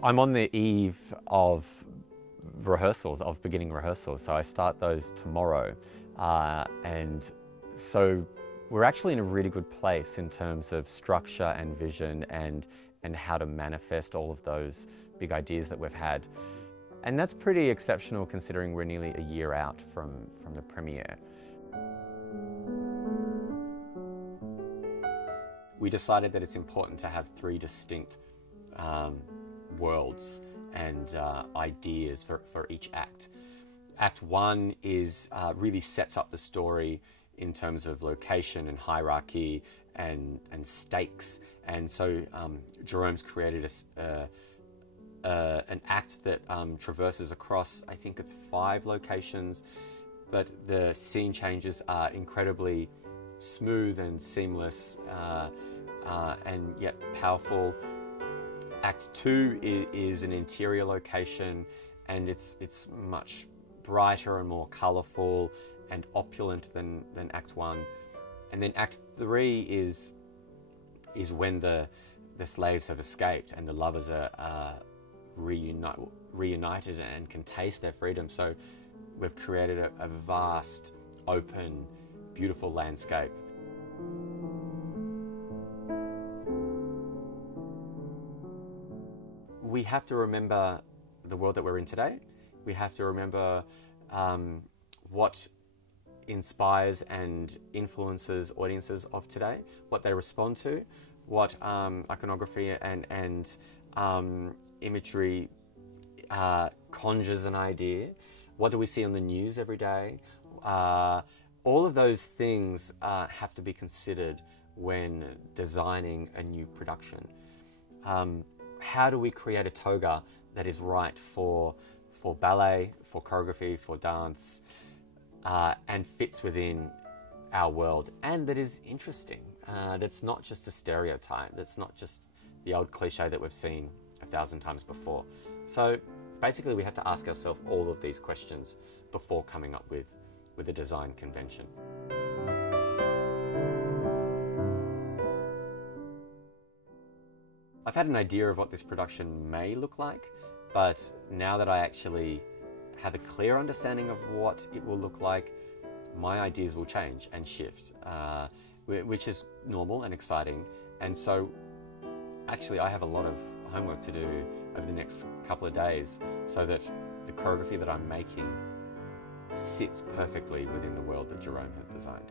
Well, I'm on the eve of rehearsals, of beginning rehearsals. So I start those tomorrow. And so we're actually in a really good place in terms of structure and vision and how to manifest all of those big ideas that we've had. And that's pretty exceptional considering we're nearly a year out from the premiere. We decided that it's important to have three distinct worlds and ideas for each act. Act one is really sets up the story in terms of location and hierarchy and stakes. And so Jerome's created an act that traverses across, I think it's 5 locations, but the scene changes are incredibly smooth and seamless and yet powerful. Act 2 is an interior location, and it's much brighter and more colourful and opulent than Act 1. And then Act 3 is when the slaves have escaped and the lovers are reunited and can taste their freedom. So we've created a vast, open, beautiful landscape. We have to remember the world that we're in today. We have to remember what inspires and influences audiences of today, what they respond to, what iconography and imagery conjures an idea. What do we see on the news every day? All of those things have to be considered when designing a new production. How do we create a toga that is right for ballet, for choreography, for dance, and fits within our world, and that is interesting, that's not just a stereotype, that's not just the old cliche that we've seen 1,000 times before. So basically we have to ask ourselves all of these questions before coming up with a design convention. I've had an idea of what this production may look like, but now that I actually have a clear understanding of what it will look like, my ideas will change and shift, which is normal and exciting. And so actually I have a lot of homework to do over the next couple of days so that the choreography that I'm making sits perfectly within the world that Jerome has designed.